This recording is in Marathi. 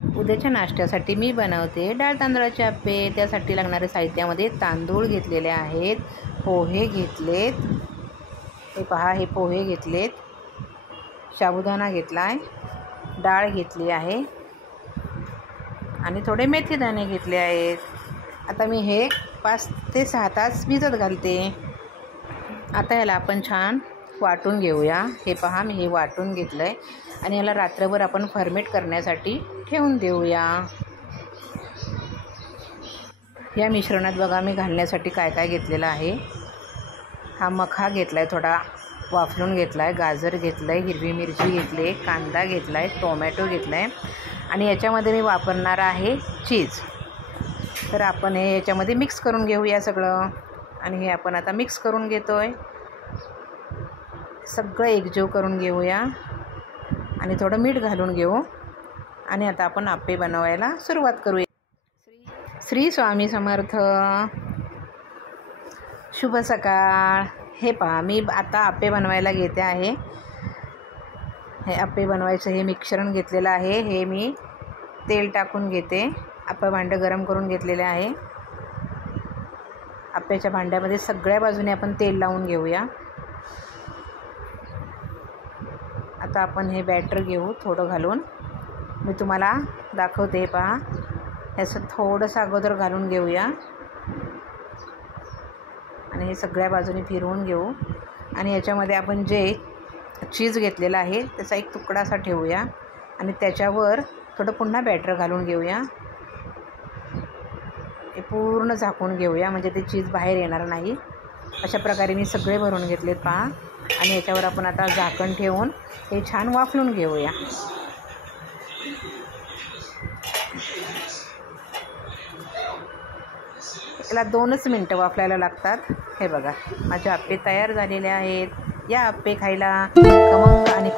उद्याच्या नाश्त्यासाठी मी बनवते डाळ तांदळाचे अप्पे। त्यासाठी लागणारे साहित्यामध्ये तांदूळ घेतलेले आहेत, पोहे घेतलेत, हे पहा हे पोहे घेतलेत, साबुदाणा घेतला आहे, डाळ घेतली आहे आणि थोडे मेथी दाणे घेतले आहेत। आता मी हे 5 ते 6 तास भिजत घालते। आता याला आपण छान वाटून घेऊया। हे पहा मी हे वाटून घेतलं आहे आणि याला रात्रभर आपण फर्मेट करण्यासाठी ठेवून देऊया। या मिश्रणात बघा मी घालण्यासाठी काय काय घेतलेलं आहे। हा मखा घेतला आहे, थोडा वाफलून घेतला आहे, गाजर घेतलं आहे, हिरवी मिरची घेतली आहे, कांदा घेतला आहे, टोमॅटो घेतला आहे आणि याच्यामध्ये मी वापरणार आहे चीज। तर आपण हे याच्यामध्ये मिक्स करून घेऊया सगळं आणि हे आपण आता मिक्स करून घेतो आहे, सगळं एकजीव करून घेऊया आणि थोडं मीठ घालून घेऊ आणि आता आपण अप्पे बनवायला सुरुवात करूया। श्री स्वामी समर्थ, शुभ सकाळ। हे पहा मी आता अप्पे बनवायला घेते आहे। हे अप्पे बनवायचं हे मिश्रण घेतलेलं आहे, हे मी तेल टाकून घेते। अप्पे भांडं गरम करून घेतलेले आहे। अप्प्याच्या भांड्यामध्ये सगळ्या बाजूने आपण तेल लावून घेऊया। आता आपण हे बॅटर घेऊ थोडं घालून, मी तुम्हाला दाखवते। पहा ह्याचं थोडंसं अगोदर घालून घेऊया आणि हे सगळ्या बाजूने फिरवून घेऊ आणि याच्यामध्ये आपण जे चीज घेतलेलं आहे त्याचा एक तुकडा असा ठेवूया आणि त्याच्यावर थोडं पुन्हा बॅटर घालून घेऊया। हे पूर्ण झाकून घेऊया म्हणजे ते चीज बाहेर येणार नाही। अशा प्रकारे मी सगळे भरून घेतलेत पहा आणि याच्यावर आपण आता झाकण ठेवून हे छान वाफलून घेऊया। याला 2च मिनटं वाफलायला लागतात। हे बघा माझे अप्पे तयार झालेले आहेत। या अप्पे खायला खमंग आणि